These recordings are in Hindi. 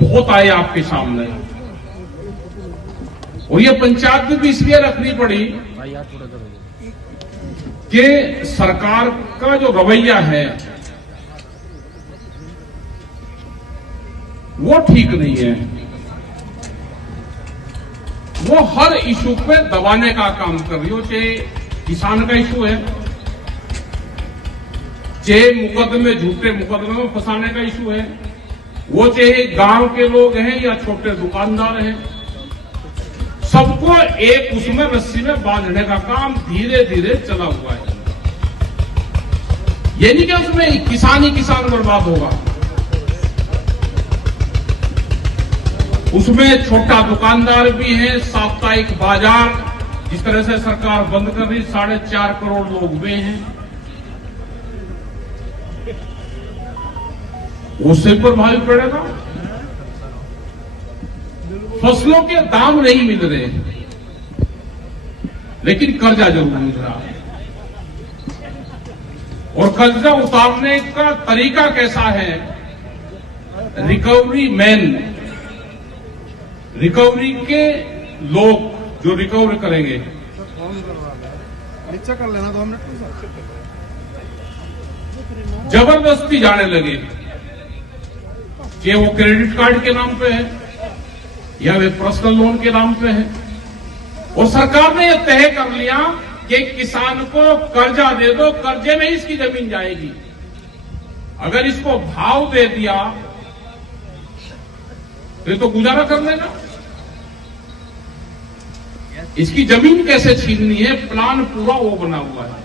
बहुत आए आपके सामने, और ये पंचायत भी इसलिए रखनी पड़ी कि सरकार का जो रवैया है वो ठीक नहीं है। वो हर इशू पे दबाने का काम कर रही हो, चाहे किसान का इशू है, चाहे मुकदमे झूठे मुकदमे में फंसाने का इशू है, वो चाहे गांव के लोग हैं या छोटे दुकानदार हैं, सबको एक उसमें रस्सी में बांधने का काम धीरे धीरे चला हुआ है। ये नहीं कि उसमें किसान ही किसान बर्बाद होगा, उसमें छोटा दुकानदार भी है, साप्ताहिक बाजार जिस तरह से सरकार बंद कर रही, 4.5 करोड़ लोग भी हैं, उससे प्रभावित पड़ेगा। फसलों के दाम नहीं मिल रहे, लेकिन कर्जा जरूर मिल रहा है, और कर्जा उतारने का तरीका कैसा है? रिकवरी मैन, रिकवरी के लोग जो रिकवर करेंगे, नीचे कर लेना 2 मिनट जबरदस्ती जाने लगे कि वो क्रेडिट कार्ड के नाम पे है या वे पर्सनल लोन के नाम पे है, और सरकार ने यह तय कर लिया कि किसान को कर्जा दे दो, कर्जे में इसकी जमीन जाएगी। अगर इसको भाव दे दिया तो गुजारा कर लेगा। इसकी जमीन कैसे छीननी है, प्लान पूरा वो बना हुआ है।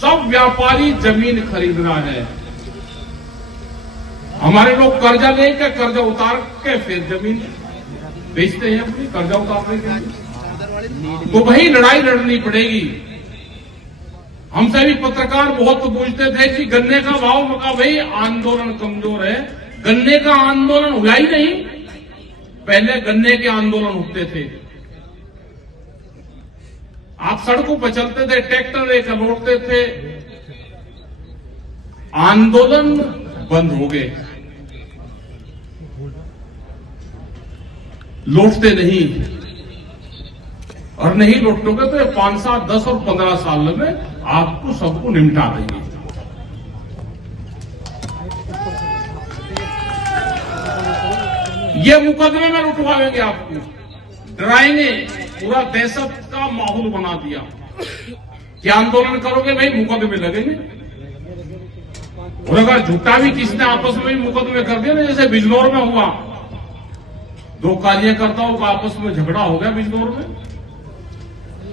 सब व्यापारी जमीन खरीदना है, हमारे लोग कर्जा लेकर कर्जा उतार के फिर जमीन बेचते हैं अपनी कर्जा उतारने के लिए। तो वही लड़ाई लड़नी पड़ेगी। हमसे भी पत्रकार बहुत पूछते थे कि गन्ने का भाव, मका भाई आंदोलन कमजोर है, गन्ने का आंदोलन हुआ ही नहीं। पहले गन्ने के आंदोलन होते थे, आप सड़कों पर चलते थे, ट्रैक्टर लेकर लौटते थे, आंदोलन बंद हो गए, लौटते नहीं, और नहीं लौटोगे तो 5 साल 10 और 15 साल में आपको सबको निपटा देंगे। ये मुकदमे में लुटवाएंगे, आपको डराएंगे, पूरा दहशत का माहौल बना दिया कि आंदोलन करोगे भाई मुकदमे लगेंगे। और अगर झूठा भी किसने आपस में मुकदमे कर दिया ना, जैसे बिजनौर में हुआ, 2 कार्यकर्ताओं का आपस में झगड़ा हो गया बिजनौर में,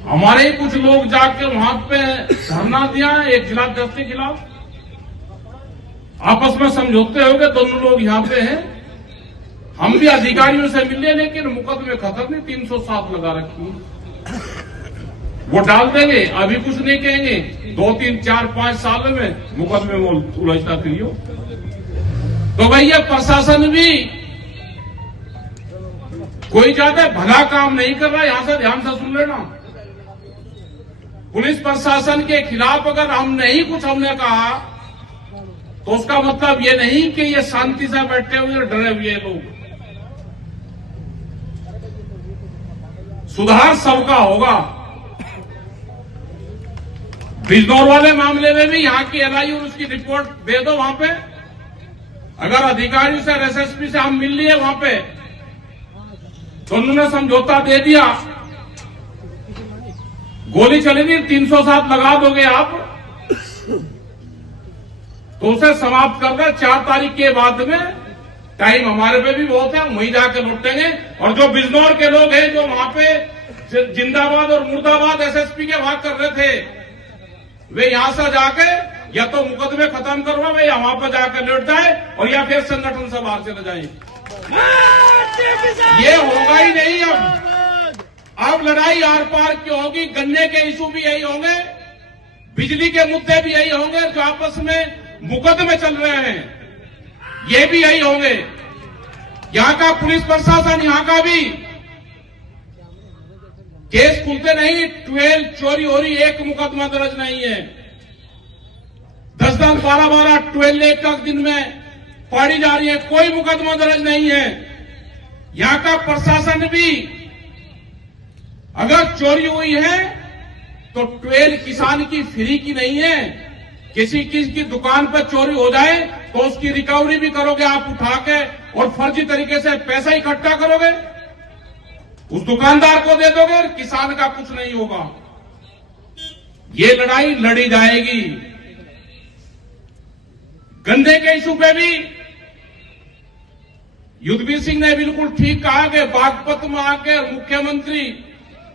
हमारे ही कुछ लोग जाके वहां पे धरना दिया एक जिलाध्यक्ष के खिलाफ, आपस में समझौते हो गए, दोनों लोग यहां पे हैं, हम भी अधिकारियों से मिले, लेकिन मुकदमे खत्म नहीं, 307 लगा रखी है, वो डाल देंगे, अभी कुछ नहीं कहेंगे, 2, 3, 4, 5 साल में मुकदमे में उलझता फिरियो। तो भैया प्रशासन भी कोई ज्यादा भला काम नहीं कर रहा, यहां से ध्यान से सुन लेना। पुलिस प्रशासन के खिलाफ अगर हम नहीं कुछ हमने कहा, तो उसका मतलब ये नहीं कि ये शांति से बैठे हुए डरे हुए लोग। सुधार सबका होगा। बिजनौर वाले मामले में भी यहां की एलआई और उसकी रिपोर्ट दे दो वहां पे, अगर अधिकारियों से एसएसपी से हम मिल लिए वहां पे, तो उन्होंने समझौता दे दिया, गोली चलेगी 307 लगा दोगे आप, तो उसे समाप्त कर दे। 4 तारीख के बाद में टाइम हमारे पे भी बहुत है, वहीं जाकर लौटेंगे। और जो बिजनौर के लोग हैं जो वहां पे जिंदाबाद और मुर्दाबाद एसएसपी के भाग कर रहे थे, वे यहां से जाके या तो मुकदमे खत्म करवाए या वहां पर जाकर लौट जाए, और या फिर संगठन से बाहर चले जाए। ये होगा ही नहीं। अब लड़ाई आर पार की होगी। गन्ने के इशू भी यही होंगे, बिजली के मुद्दे भी यही होंगे, जो आपस में मुकदमे चल रहे हैं ये भी यही होंगे। यहां का पुलिस प्रशासन, यहां का भी केस खुलते नहीं। 12 चोरी हो रही, एक मुकदमा दर्ज नहीं है। 10-10, 12-12, 12 एक दिन में फाड़ी जा रही है, कोई मुकदमा दर्ज नहीं है। यहां का प्रशासन भी अगर चोरी हुई है तो 12 किसान की फ्री की नहीं है। किसी की दुकान पर चोरी हो जाए तो उसकी रिकवरी भी करोगे आप उठा के और फर्जी तरीके से पैसा इकट्ठा करोगे, उस दुकानदार को दे दोगे और किसान का कुछ नहीं होगा। ये लड़ाई लड़ी जाएगी। गंदे के इशू पे भी युद्धवीर सिंह ने बिल्कुल ठीक कहा कि बागपत में आकर मुख्यमंत्री,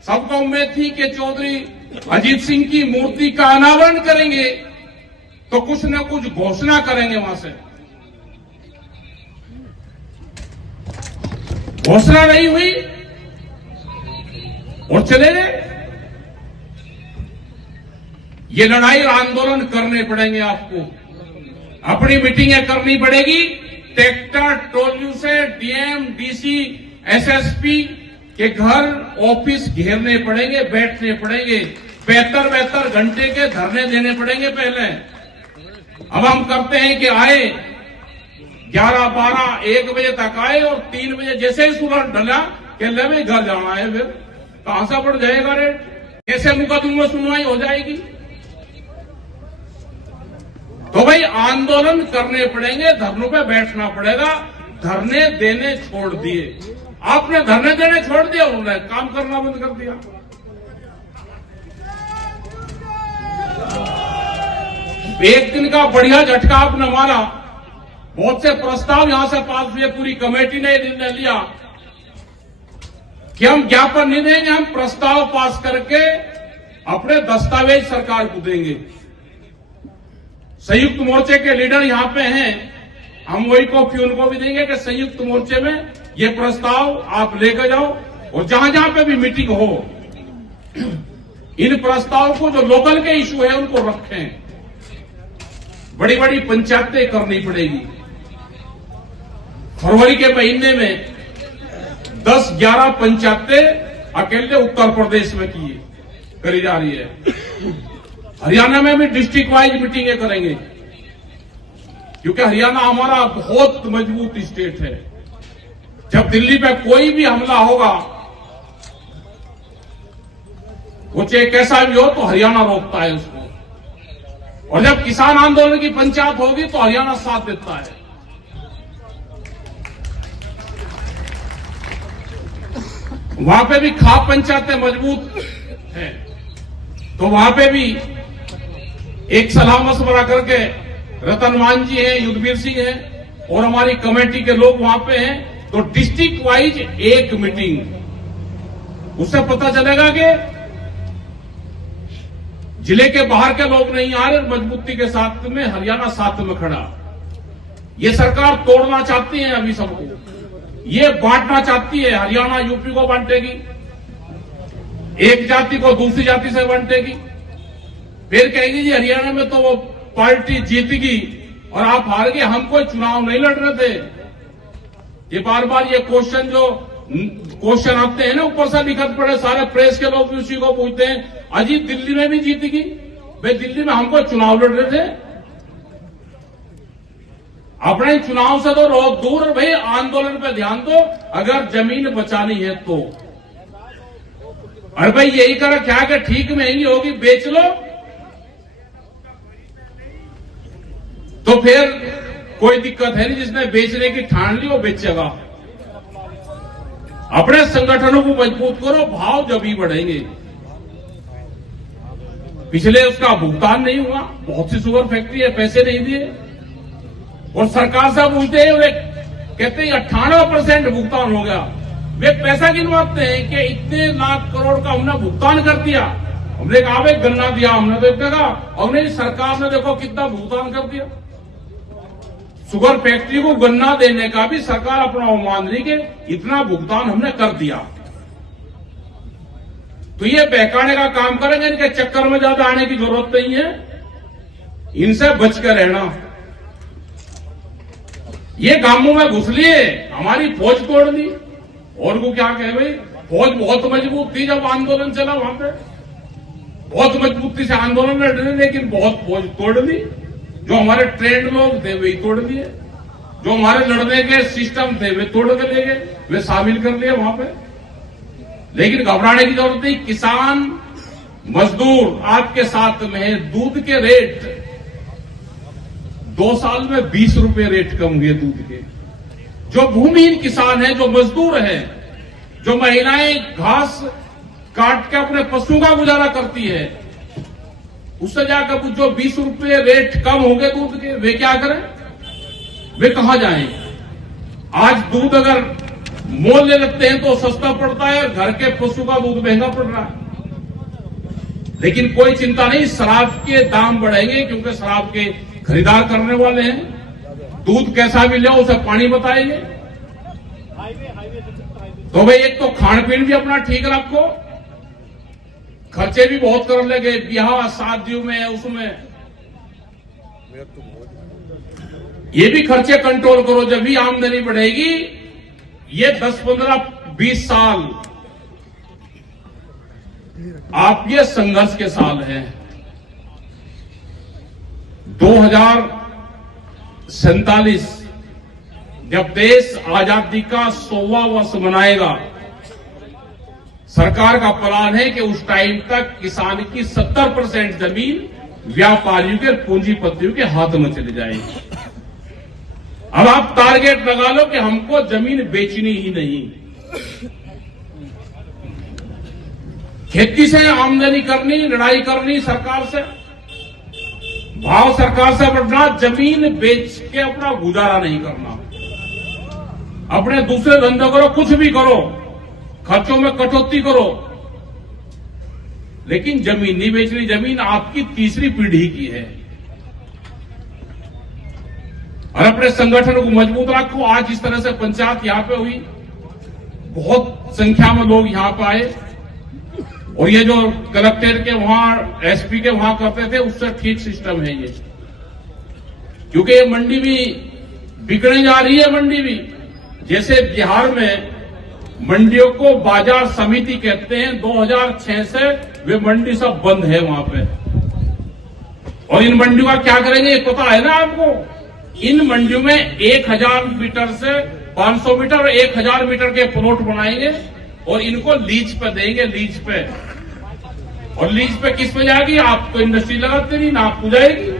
सबको उम्मीद थी कि चौधरी अजीत सिंह की मूर्ति का अनावरण करेंगे तो कुछ न कुछ घोषणा करेंगे वहां से। घोषणा नहीं हुई और चले गए। ये लड़ाई और आंदोलन करने पड़ेंगे आपको, अपनी मीटिंगें करनी पड़ेगी। ट्रैक्टर ट्रॉली से डीएम, डीसी, एसएसपी के घर, ऑफिस घेरने पड़ेंगे, बैठने पड़ेंगे, 72 घंटे के धरने देने पड़ेंगे। पहले अब हम करते हैं कि आए 11, 12, 1 बजे तक आए और 3 बजे जैसे ही सूरज ढला कि ले भाई घर जाना है, फिर कहां से बढ़ जाएगा रेट, कैसे मुकदमे में सुनवाई हो जाएगी। तो भाई आंदोलन करने पड़ेंगे, धरनों पे बैठना पड़ेगा। धरने देने छोड़ दिए आपने, धरने देने छोड़ दिया, उन्होंने काम करना बंद कर दिया। एक दिन का बढ़िया झटका आपने मारा। बहुत से प्रस्ताव यहां से पास हुए, पूरी कमेटी ने निर्णय लिया कि हम ज्ञापन नहीं देंगे, हम प्रस्ताव पास करके अपने दस्तावेज सरकार को देंगे। संयुक्त मोर्चे के लीडर यहां पे हैं, हम वही कॉपी उनको भी देंगे कि संयुक्त मोर्चे में ये प्रस्ताव आप लेकर जाओ और जहां जहां पे भी मीटिंग हो इन प्रस्ताव को, जो लोकल के इशू है उनको रखें। बड़ी बड़ी पंचायतें करनी पड़ेगी। फरवरी के महीने में 10-11 पंचायतें अकेले उत्तर प्रदेश में करी जा रही है। हरियाणा में भी डिस्ट्रिक्ट वाइज मीटिंगें करेंगे, क्योंकि हरियाणा हमारा बहुत मजबूत स्टेट है। जब दिल्ली पे कोई भी हमला होगा, वो चाहे कैसा भी हो, तो हरियाणा रोकता है उसको। और जब किसान आंदोलन की पंचायत होगी तो हरियाणा साथ देता है। वहां पे भी खाप पंचायतें मजबूत हैं, तो वहां पे भी एक सलाह मशवरा करके रतन मान जी हैं, युद्धवीर सिंह हैं और हमारी कमेटी के लोग वहां पे हैं, तो डिस्ट्रिक्ट वाइज एक मीटिंग, उससे पता चलेगा कि जिले के बाहर के लोग नहीं आ रहे, मजबूती के साथ में हरियाणा साथ में खड़ा। ये सरकार तोड़ना चाहती है अभी सबको, ये बांटना चाहती है। हरियाणा यूपी को बांटेगी, एक जाति को दूसरी जाति से बांटेगी, फिर कहेगी जी हरियाणा में तो वो पार्टी जीतेगी और आप हार गए, हम कोई चुनाव नहीं लड़ रहे थे। ये बार बार ये क्वेश्चन आते हैं ना, ऊपर से लिखत पड़े, सारे प्रेस के लोग भी उसी को पूछते हैं, अजी दिल्ली में भी जीतेगी? भाई दिल्ली में हम कोई चुनाव लड़ रहे थे? अपने चुनाव से तो रोक दूर, भाई आंदोलन पे ध्यान दो अगर जमीन बचानी है तो। अरे भाई यही कर क्या कि ठीक महंगी होगी बेच लो, तो फिर कोई दिक्कत है नहीं। जिसने बेचने की ठान ली वो बेचेगा। अपने संगठनों को मजबूत करो, भाव जब ही बढ़ेंगे। पिछले उसका भुगतान नहीं हुआ, बहुत सी शुगर फैक्ट्री है, पैसे नहीं दिए और सरकार से पूछते हैं, वे कहते हैं 98% भुगतान हो गया। वे पैसा गिनवाते हैं कि इतने लाख करोड़ का हमने भुगतान कर दिया। हमने कहा भाई गन्ना दिया हमने, तो इतने का, और नहीं सरकार ने देखो कितना भुगतान कर दिया। शुगर फैक्ट्री को गन्ना देने का भी सरकार अपना मान रही कि इतना भुगतान हमने कर दिया। तो ये बहकाने का काम करेंगे, इनके चक्कर में ज्यादा आने की जरूरत नहीं है, इनसे बच कर रहना। ये गांवों में घुस लिए, हमारी फौज तोड़ दी, और को क्या कहे भाई, फौज बहुत मजबूत थी जब आंदोलन चला, वहां पे बहुत मजबूती से आंदोलन लड़ रहे, लेकिन बहुत फौज तोड़ दी। जो हमारे ट्रेंड लोग थे वही तोड़ दिए। जो हमारे लड़ने के सिस्टम थे वे तोड़ के ले गए, वे शामिल कर लिए वहां पे। लेकिन घबराने की जरूरत नहीं, किसान मजदूर आपके साथ में है। दूध के रेट 2 साल में 20 रुपए रेट कम हुए दूध के। जो भूमिहीन किसान है, जो मजदूर है, जो महिलाएं घास काट के अपने पशुओं का गुजारा करती है, उससे जाकर जो 20 रुपए रेट कम हो गए दूध के, वे क्या करें, वे कहां जाएं? आज दूध अगर मोल ले लेते हैं तो सस्ता पड़ता है, घर के पशु का दूध महंगा पड़ रहा है। लेकिन कोई चिंता नहीं, शराब के दाम बढ़ेंगे क्योंकि शराब के खरीदार करने वाले हैं। दूध कैसा भी ले उसे पानी बताएंगे। तो भाई एक तो खान पीन भी अपना ठीक रखो, खर्चे भी बहुत कर लगे ब्याह शादियों में, उसमें ये भी खर्चे कंट्रोल करो। जब भी आमदनी बढ़ेगी, ये 10, 15, 20 साल आप ये संघर्ष के साल हैं। 2047 जब देश आजादी का 100वां वर्ष मनाएगा, सरकार का प्लान है कि उस टाइम तक किसान की 70% जमीन व्यापारियों के, पूंजीपतियों के हाथ में चली जाएगी। अब आप टारगेट लगा लो कि हमको जमीन बेचनी ही नहीं, खेती से आमदनी करनी, लड़ाई करनी सरकार से, भाव सरकार से बढ़ना, जमीन बेच के अपना गुजारा नहीं करना। अपने दूसरे धंधे करो, कुछ भी करो, खर्चों में कटौती करो, लेकिन जमीन नहीं बेचनी। जमीन आपकी तीसरी पीढ़ी की है। और अपने संगठन को मजबूत रखो। आज इस तरह से पंचायत यहां पे हुई, बहुत संख्या में लोग यहां पे आए, और ये जो कलेक्टर के वहां, एसपी के वहां करते थे, उससे ठीक सिस्टम है ये। क्योंकि ये मंडी भी बिकने जा रही है। मंडी भी, जैसे बिहार में मंडियों को बाजार समिति कहते हैं, 2006 से वे मंडी सब बंद है वहां पे। और इन मंडियों का क्या करेंगे ये पता है ना आपको? इन मंडियों में 1000 मीटर से 500 मीटर और 1000 मीटर के प्लॉट बनाएंगे और इनको लीज पे देंगे, लीज पे। और लीज पे किस पे जाएगी? आप तो इंडस्ट्री लगाते नहीं ना, आपको जाएगी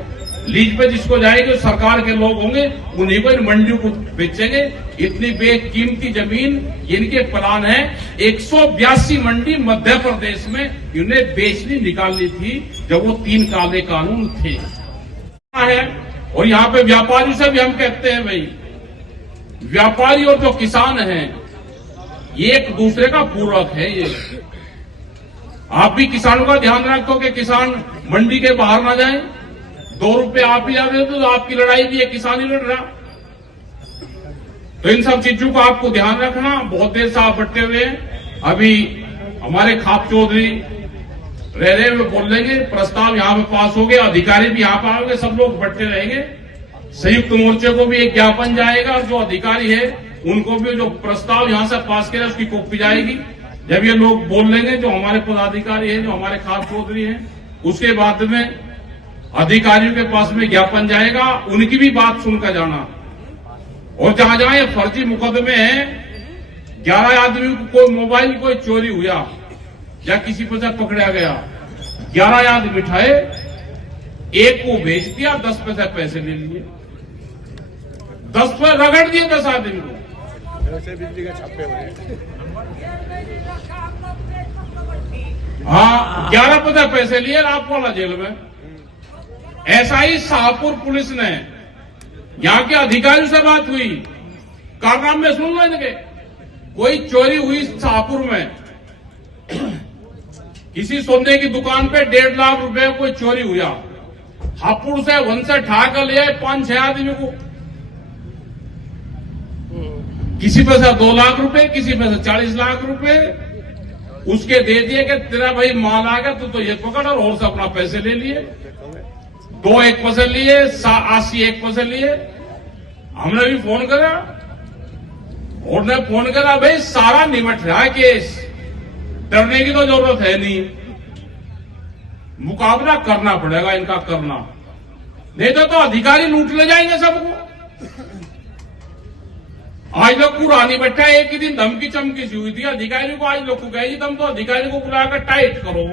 लीज पे। जिसको जाएगी सरकार के लोग होंगे, उन्हीं को इन मंडियों को बेचेंगे। इतनी बेकीमती जमीन इनके प्लान है। 182 मंडी मध्य प्रदेश में इन्हें बेचनी निकालनी थी जब वो 3 काले कानून थे। और यहां पे व्यापारी से भी हम कहते हैं, भाई व्यापारी और जो किसान हैं ये एक दूसरे का पूरक है। ये आप भी किसानों का ध्यान रखो कि किसान मंडी के बाहर ना जाए। 2 रुपए आप ही जा रहे हो तो आपकी लड़ाई भी है, किसान ही लड़ रहा। तो इन सब चीजों को आपको ध्यान रखना। बहुत देर से आप बट्टे हुए हैं। अभी हमारे खाप चौधरी रह रहे हुए बोल लेंगे, प्रस्ताव यहां पे पास हो गया, अधिकारी भी यहां पर आओगे, सब लोग बट्टे रहेंगे। संयुक्त मोर्चे को भी एक ज्ञापन जाएगा और जो अधिकारी है उनको भी जो प्रस्ताव यहां से पास किया उसकी कॉपी जाएगी। जब ये लोग बोल लेंगे, जो हमारे पदाधिकारी हैं, जो हमारे खाप चौधरी हैं, उसके बाद में अधिकारियों के पास में ज्ञापन जाएगा, उनकी भी बात सुनकर जाना। और जहां जहां ये फर्जी मुकदमे हैं, 11 आदमी को कोई मोबाइल कोई चोरी हुआ या किसी पर से पकड़ा गया, 11 आदमी बिठाए, एक को भेज दिया, 10 पैसे ले लिए, 10 पे रगड़ दिए 10 आदमी को। बिजली के छापे हुए, हाँ 11 पैसे लिए रामपुरा जेल में। ऐसा ही शाहपुर पुलिस ने, यहां के अधिकारियों से बात हुई, कारनाम में सुन लो इनके। कोई चोरी हुई शाहपुर में, किसी सोने की दुकान पे 1.5 लाख रुपए कोई चोरी हुआ, हापुड़ से वन से ठाकर ले आए 5-6 आदमी को। किसी पे से 2 लाख रुपए, किसी पे से 40 लाख रुपए उसके दे दिए कि तेरा भाई माल आ गया तो ये पकड़, और से अपना पैसे ले लिए। 2 एक पैसे लिए, 80 एक पैसे लिए। हमने भी फोन करा, और ने फोन करा, भाई सारा निमट रहा है केस, डरने की तो जरूरत है नहीं, मुकाबला करना पड़ेगा इनका, करना नहीं तो अधिकारी लूट ले जाएंगे सबको। आज लोग पुरानी बैठा, एक ही दिन धमकी चमकी सी हुई थी अधिकारी को, आज लोग को कहे तुम तो अधिकारी को बुलाकर टाइट करो।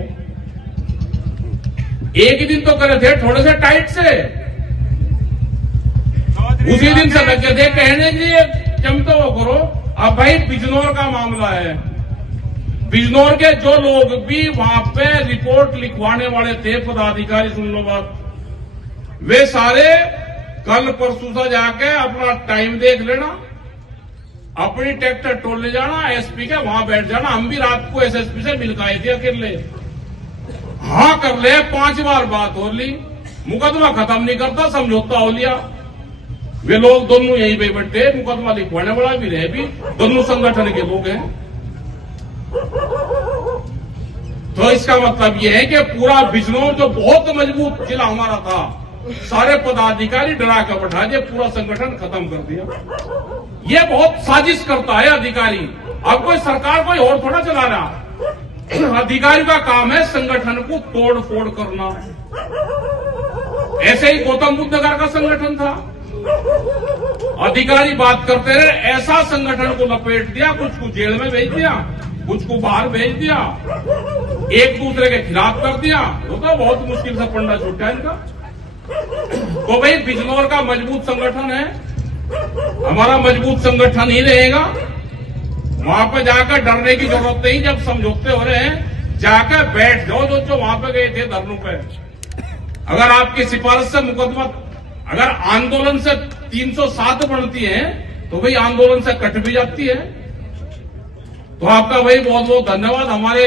एक ही दिन तो करे थे थोड़े से टाइट से, उसी दिन से लगे थे कहने के लिए चमतो वो करो। अब भाई बिजनौर का मामला है, बिजनौर के जो लोग भी वहां पे रिपोर्ट लिखवाने वाले थे पदाधिकारी, सुन लो बात, वे सारे कल परसों से जाके अपना टाइम देख लेना, अपनी ट्रैक्टर टोल ले जाना, एसपी के वहां बैठ जाना। हम भी रात को एसएसपी से मिल गए थे अकेले, हाँ कर ले, 5 बार बात हो ली, मुकदमा खत्म नहीं करता, समझौता हो लिया। वे लोग दोनों यहीं पे बैठे, मुकदमा लिखवाने वाला भी रहे, भी दोनों संगठन के लोग हैं। तो इसका मतलब यह है कि पूरा बिजनौर जो बहुत मजबूत जिला हमारा था, सारे पदाधिकारी डरा कर बैठा दिए, पूरा संगठन खत्म कर दिया। ये बहुत साजिश करता है अधिकारी। अब कोई सरकार कोई और थोड़ा चला रहा, अधिकारी का काम है संगठन को तोड़ फोड़ करना। ऐसे ही गौतम बुद्ध नगर का संगठन था, अधिकारी बात करते रहे, ऐसा संगठन को लपेट दिया, कुछ को जेल में भेज दिया, कुछ को बाहर भेज दिया, एक दूसरे के खिलाफ कर दिया। वो तो बहुत मुश्किल से पंडा छूटा इनका। तो भाई बिजनौर का मजबूत संगठन है, हमारा मजबूत संगठन ही रहेगा। वहां पर जाकर डरने की जरूरत नहीं, जब समझौते हो रहे हैं जाकर बैठ जाओ। जो वहां पर गए थे धरनों पे, अगर आपकी सिफारिश से मुकदमा, अगर आंदोलन से 307 बनती है तो भाई आंदोलन से कट भी जाती है। तो आपका भाई बहुत बहुत धन्यवाद। हमारे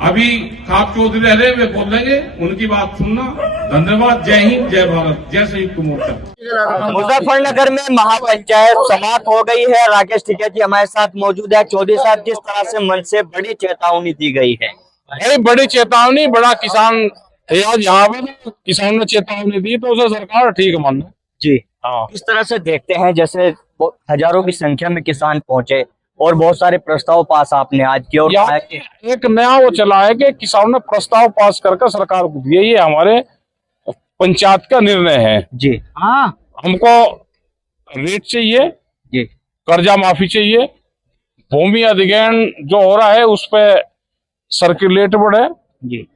अभी खाप चौधरी रह रहे, वे बोलेंगे, उनकी बात सुनना। धन्यवाद। जय हिंद, जय भारत, जय संयुक्त मोर्चा। मुजफ्फरनगर में महापंचायत समाप्त हो गई है। राकेश टिकैत जी हमारे साथ मौजूद है। चौधरी साहब, जिस तरह से मन से बड़ी चेतावनी दी गई है, अरे बड़ी चेतावनी, बड़ा किसान थे आज यहाँ पे, किसान ने चेतावनी दी तो उसे सरकार ठीक मानना जी। हाँ, इस तरह से देखते हैं जैसे हजारों की संख्या में किसान पहुंचे और बहुत सारे प्रस्ताव पास आपने आज किए, और एक नया वो चला है कि किसानों ने प्रस्ताव पास करके सरकार को दिए। ये हमारे पंचायत का निर्णय है जी। हाँ, हमको रेट चाहिए जी, कर्जा माफी चाहिए, भूमि अधिग्रहण जो हो रहा है उस पर सर्कुलेट बढ़े जी,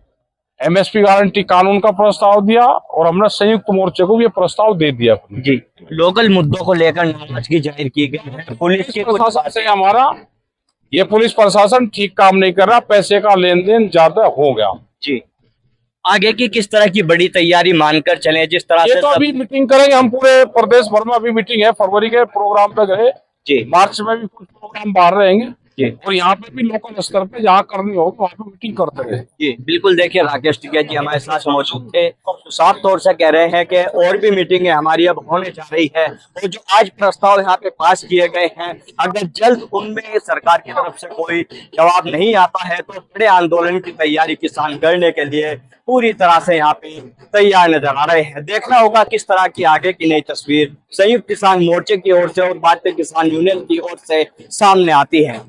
एमएसपी गारंटी कानून का प्रस्ताव दिया, और हमने संयुक्त मोर्चे को भी ये प्रस्ताव दे दिया जी। लोकल मुद्दों को लेकर नाराजगी जाहिर की गई है। पुलिस के प्रशासन से हमारा, ये पुलिस प्रशासन ठीक काम नहीं कर रहा, पैसे का लेन देन ज्यादा हो गया जी। आगे की किस तरह की बड़ी तैयारी मानकर चले, जिस तरह ये से तो अभी मीटिंग करेंगे हम, पूरे प्रदेश भर में अभी मीटिंग है। फरवरी के प्रोग्राम पे गए जी, मार्च में भी कुछ प्रोग्राम बाहर रहेंगे जी, और यहाँ पे भी लोकल स्तर पे जहाँ करनी हो वहाँ पे मीटिंग करते रहे जी। बिल्कुल, देखिए राकेश टिकैत जी हमारे साथ मौजूद थे, साफ तौर से कह रहे हैं कि और भी मीटिंगें हमारी अब होने जा रही है, और जो आज प्रस्ताव यहाँ पे पास किए गए हैं, अगर जल्द उनमें सरकार की तरफ से कोई जवाब नहीं आता है तो बड़े आंदोलन की तैयारी किसान करने के लिए पूरी तरह से यहाँ पे तैयार नजर आ रहे हैं। देखना होगा किस तरह की आगे की नई तस्वीर संयुक्त किसान मोर्चे की ओर से और भारतीय किसान यूनियन की ओर से सामने आती है।